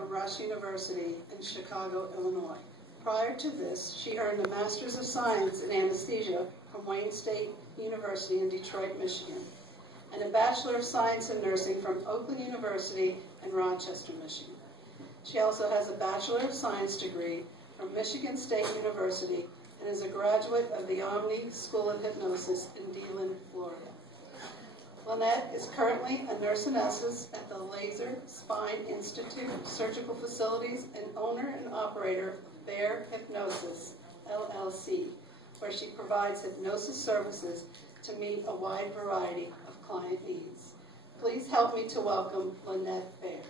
from Rush University in Chicago, Illinois. Prior to this, she earned a Master's of Science in Anesthesia from Wayne State University in Detroit, Michigan, and a Bachelor of Science in Nursing from Oakland University in Rochester, Michigan. She also has a Bachelor of Science degree from Michigan State University and is a graduate of the Omni School of Hypnosis in DeLand, Florida. Lynette is currently a nurse anesthetist at the Laser Spine Institute Surgical Facilities and owner and operator of Bear Hypnosis, LLC, where she provides hypnosis services to meet a wide variety of client needs. Please help me to welcome Lynette Bear.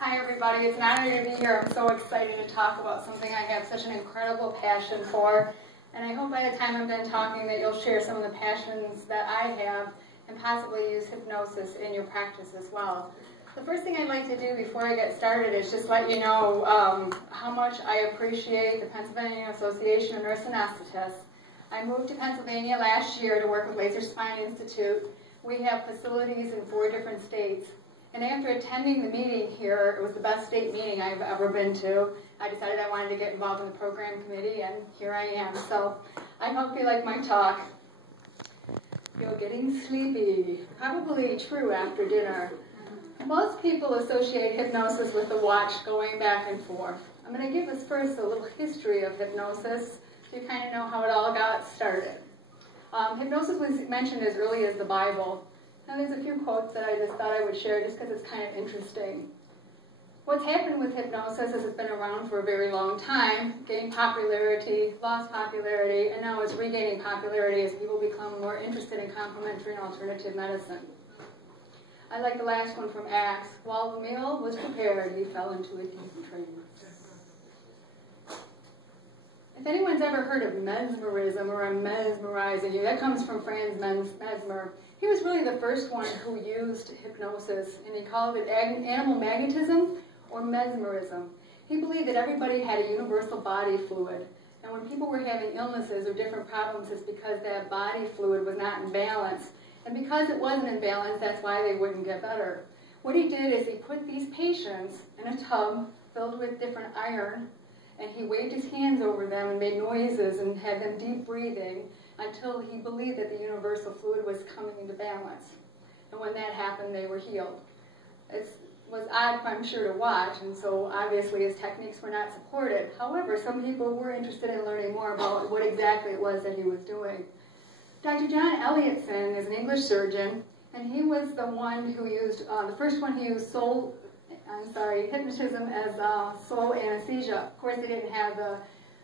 Hi everybody, it's an honor to be here. I'm so excited to talk about something I have such an incredible passion for, and I hope by the time I'm done talking that you'll share some of the passions that I have and possibly use hypnosis in your practice as well. The first thing I'd like to do before I get started is just let you know how much I appreciate the Pennsylvania Association of Nurse Anesthetists. I moved to Pennsylvania last year to work with Laser Spine Institute. We have facilities in 4 different states. And after attending the meeting here, it was the best state meeting I've ever been to. I decided I wanted to get involved in the program committee, and here I am. So I hope you like my talk. You're getting sleepy. Probably true after dinner. Most people associate hypnosis with the watch going back and forth. I'm going to give us first a little history of hypnosis so you kind of know how it all got started. Hypnosis was mentioned as early as the Bible. Now there's a few quotes that I just thought I would share just because it's kind of interesting. What's happened with hypnosis is it's been around for a very long time, gained popularity, lost popularity, and now it's regaining popularity as people become more interested in complementary and alternative medicine. I like the last one from Acts. While the meal was prepared, he fell into a deep trance. If anyone's ever heard of mesmerism or I'm mesmerizing you, that comes from Franz Mesmer. He was really the first one who used hypnosis, and he called it animal magnetism or mesmerism. He believed that everybody had a universal body fluid, and when people were having illnesses or different problems, it's because that body fluid was not in balance. And because it wasn't in balance, that's why they wouldn't get better. What he did is he put these patients in a tub filled with different iron, and he waved his hands over them and made noises and had them deep breathing until he believed that the universal fluid was coming into balance. And when that happened, they were healed. It was odd, I'm sure, to watch, and so obviously his techniques were not supported. However, some people were interested in learning more about what exactly it was that he was doing. Dr. John Elliotson is an English surgeon, and he was the one who used, the first one who used hypnotism as sole anesthesia. Of course, they didn't have the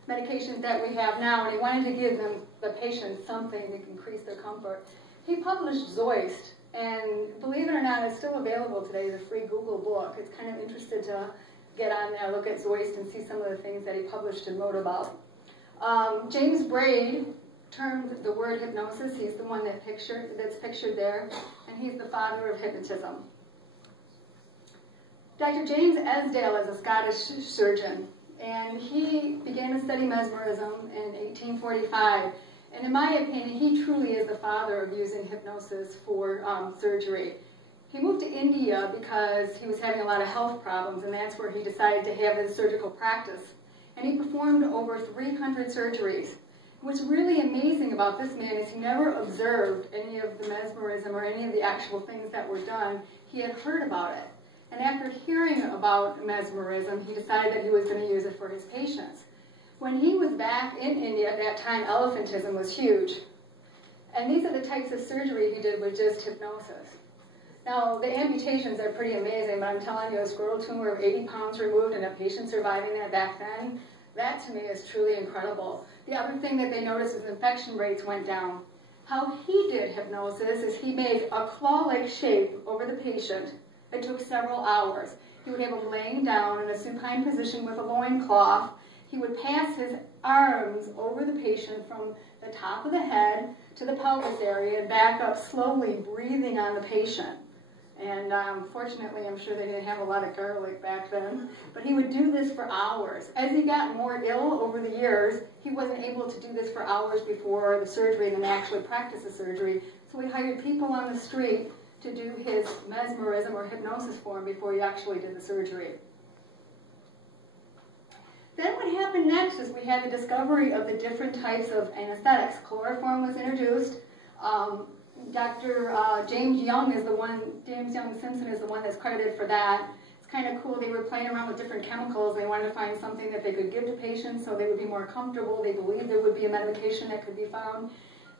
medications that we have now, and he wanted to give the patients something to increase their comfort. He published Zoist, and believe it or not, it's still available today, the free Google book. It's kind of interesting to get on there, look at Zoist, and see some of the things that he published and wrote about. James Braid termed the word hypnosis. He's the one that's pictured there, and he's the father of hypnotism. Dr. James Esdale is a Scottish surgeon, and he began to study mesmerism in 1845. And in my opinion, he truly is the father of using hypnosis for surgery. He moved to India because he was having a lot of health problems, and that's where he decided to have his surgical practice. And he performed over 300 surgeries. What's really amazing about this man is he never observed any of the mesmerism or any of the actual things that were done. He had heard about it. And after hearing about mesmerism, he decided that he was going to use it for his patients. When he was back in India at that time, elephantism was huge. And these are the types of surgery he did with just hypnosis. Now, the amputations are pretty amazing, but I'm telling you, a scrotal tumor of 80 pounds removed and a patient surviving that back then, that to me is truly incredible. The other thing that they noticed is infection rates went down. How he did hypnosis is he made a claw-like shape over the patient. It took several hours. He would have him laying down in a supine position with a loincloth. He would pass his arms over the patient from the top of the head to the pelvis area and back up slowly, breathing on the patient. And fortunately, I'm sure they didn't have a lot of garlic back then. But he would do this for hours. As he got more ill over the years, he wasn't able to do this for hours before the surgery and then actually practice the surgery. So he hired people on the street to do his mesmerism or hypnosis for him before he actually did the surgery. Then what happened next is we had the discovery of the different types of anesthetics. Chloroform was introduced. Dr. James Young Simpson is the one that's credited for that. It's kind of cool. They were playing around with different chemicals. They wanted to find something that they could give to patients so they would be more comfortable. They believed there would be a medication that could be found.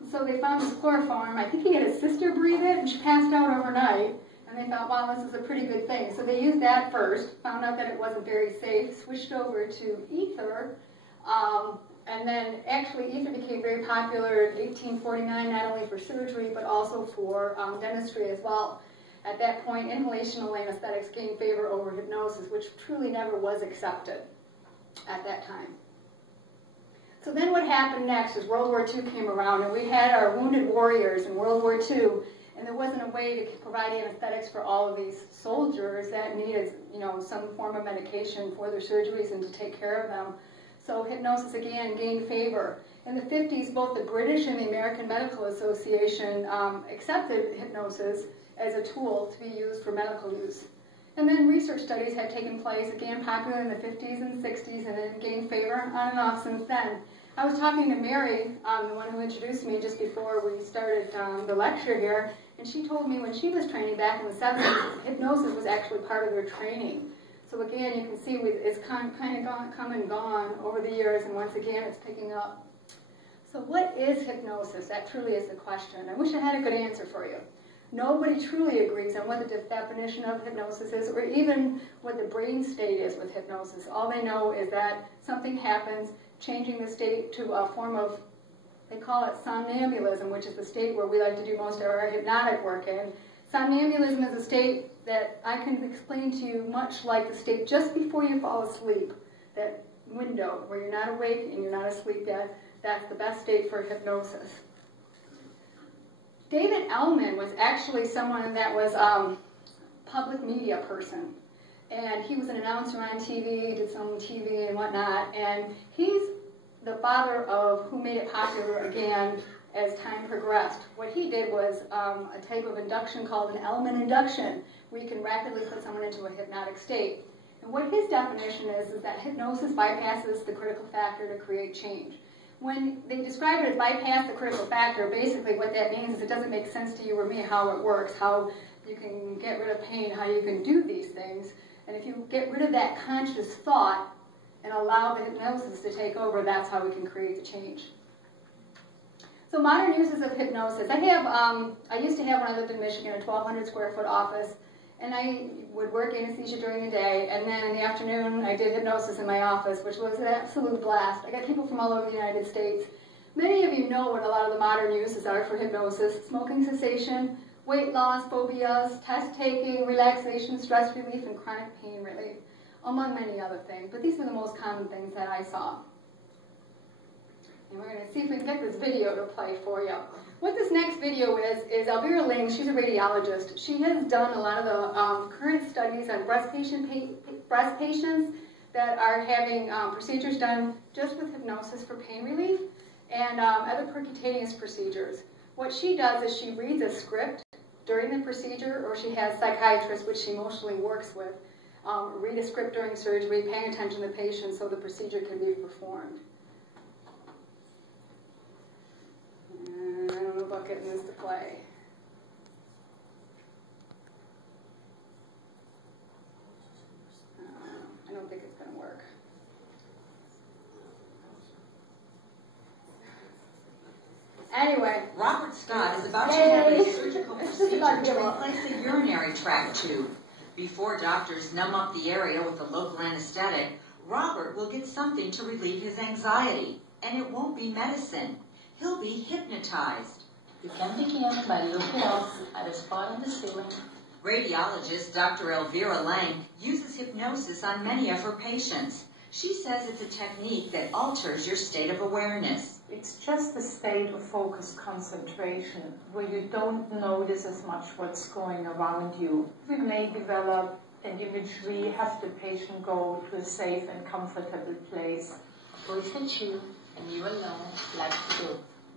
And so they found this chloroform. I think he had his sister breathe it, and she passed out overnight. And they thought, wow, this is a pretty good thing. So they used that first, found out that it wasn't very safe, switched over to ether. And then actually ether became very popular in 1849, not only for surgery, but also for dentistry as well. At that point, inhalational anesthetics gained favor over hypnosis, which truly never was accepted at that time. So then what happened next is World War II came around, and we had our wounded warriors in World War II, and there wasn't a way to provide anesthetics for all of these soldiers that needed, some form of medication for their surgeries and to take care of them. So hypnosis again gained favor. In the 50s, both the British and the American Medical Association accepted hypnosis as a tool to be used for medical use. And then research studies had taken place, again popular in the 50s and 60s, and it gained favor on and off since then. I was talking to Mary, the one who introduced me just before we started the lecture here, and she told me when she was training back in the 70s, hypnosis was actually part of their training. So again, you can see it's kind of come and gone over the years, and once again, it's picking up. So what is hypnosis? That truly is the question. I wish I had a good answer for you. Nobody truly agrees on what the definition of hypnosis is, or even what the brain state is with hypnosis. All they know is that something happens, changing the state to a form of, they call it somnambulism, which is the state where we like to do most of our hypnotic work in. Somnambulism is a state that I can explain to you much like the state just before you fall asleep, that window where you're not awake and you're not asleep yet. That's the best state for hypnosis. David Ellman was actually someone that was a public media person, and he was an announcer on TV, did some TV and whatnot, and he's the father of who made it popular again as time progressed. What he did was a type of induction called an Ellman induction, where you can rapidly put someone into a hypnotic state. And what his definition is that hypnosis bypasses the critical factor to create change. When they describe it as bypass the critical factor, basically what that means is it doesn't make sense to you or me how it works, how you can get rid of pain, how you can do these things. And if you get rid of that conscious thought and allow the hypnosis to take over, that's how we can create the change. So modern uses of hypnosis. I used to have, when I lived in Michigan, a 1,200 square foot office, and I would work anesthesia during the day, and then in the afternoon I did hypnosis in my office, which was an absolute blast. I got people from all over the United States. Many of you know what a lot of the modern uses are for hypnosis: smoking cessation, weight loss, phobias, test taking, relaxation, stress relief, and chronic pain relief, among many other things. But these were the most common things that I saw. And we're going to see if we can get this video to play for you. What this next video is Elvira Ling. She's a radiologist. She has done a lot of the current studies on breast patients that are having procedures done just with hypnosis for pain relief and other percutaneous procedures. What she does is she reads a script during the procedure, or she has psychiatrists, which she mostly works with, read a script during surgery, paying attention to the patient so the procedure can be performed. And I don't know about getting this to play. I don't think it's going to work. Anyway. Robert Scott is about to have a surgical procedure to replace a urinary tract tube. Before doctors numb up the area with a local anesthetic, Robert will get something to relieve his anxiety, and it won't be medicine. He'll be hypnotized. You can begin by looking up at a spot on the ceiling. Radiologist Dr. Elvira Lang uses hypnosis on many of her patients. She says it's a technique that alters your state of awareness. It's just a state of focused concentration where you don't notice as much what's going around you. We may develop an imagery, have the patient go to a safe and comfortable place. A voice that you and you alone like to do.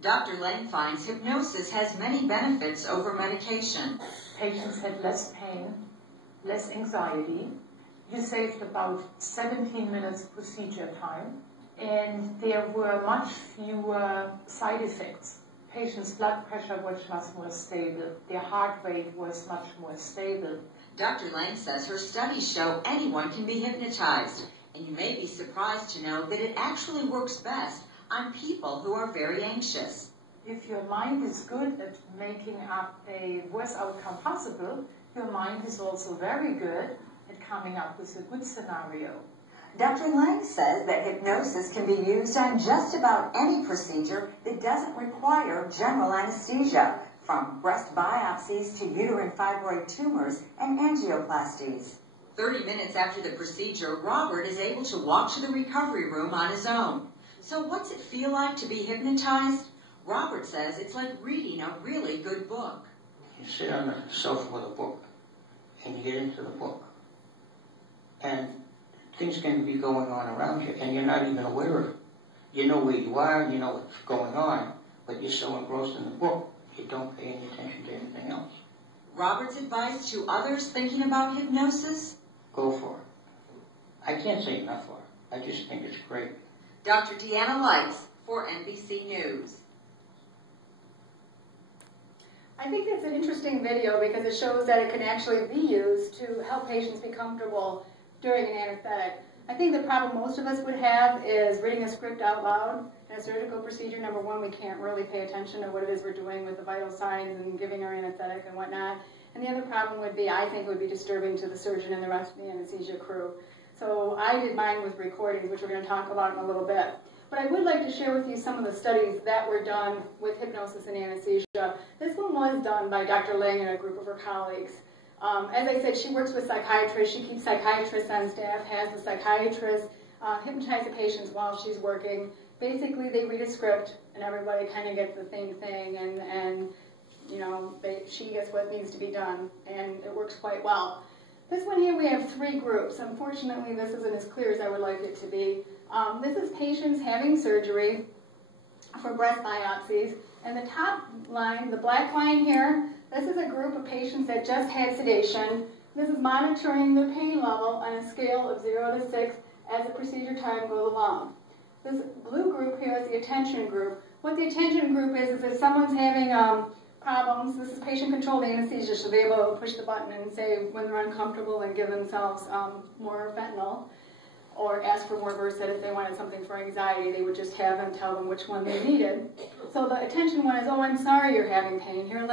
Dr. Lang finds hypnosis has many benefits over medication. Patients had less pain, less anxiety. You saved about 17 minutes procedure time, and there were much fewer side effects. Patients' blood pressure was much more stable. Their heart rate was much more stable. Dr. Lang says her studies show anyone can be hypnotized, and you may be surprised to know that it actually works best on people who are very anxious. If your mind is good at making up a worst outcome possible, your mind is also very good at coming up with a good scenario. Dr. Lang says that hypnosis can be used on just about any procedure that doesn't require general anesthesia, from breast biopsies to uterine fibroid tumors and angioplasties. 30 minutes after the procedure, Robert is able to walk to the recovery room on his own. So what's it feel like to be hypnotized? Robert says it's like reading a really good book. You sit on the sofa with a book, and you get into the book. And things can be going on around you, and you're not even aware of it. You know where you are, you know what's going on, but you're so engrossed in the book, you don't pay any attention to anything else. Robert's advice to others thinking about hypnosis? Go for it. I can't say enough for it. I just think it's great. Dr. Deanna Lights for NBC News. I think it's an interesting video because it shows that it can actually be used to help patients be comfortable during an anesthetic. I think the problem most of us would have is reading a script out loud. In a surgical procedure, number one, we can't really pay attention to what it is we're doing with the vital signs and giving our anesthetic and whatnot. And the other problem would be, I think it would be disturbing to the surgeon and the rest of the anesthesia crew. So I did mine with recordings, which we're going to talk about in a little bit. But I would like to share with you some of the studies that were done with hypnosis and anesthesia. This one was done by Dr. Lang and a group of her colleagues. As I said, she works with psychiatrists. She keeps psychiatrists on staff, has the psychiatrist hypnotize the patients while she's working. Basically, they read a script, and everybody kind of gets the same thing, and you know, she gets what needs to be done, and it works quite well. This one here, we have 3 groups. Unfortunately, this isn't as clear as I would like it to be. This is patients having surgery for breast biopsies, and the top line, the black line here, this is a group of patients that just had sedation. This is monitoring their pain level on a scale of 0 to 6 as the procedure time goes along. This blue group here is the attention group. What the attention group is if someone's having problems, this is patient-controlled anesthesia, so they're able to push the button and say when they're uncomfortable and give themselves more fentanyl, or ask for more Versed if they wanted something for anxiety. They would just have them tell them which one they needed. So the attention one is, oh, I'm sorry you're having pain. Here, let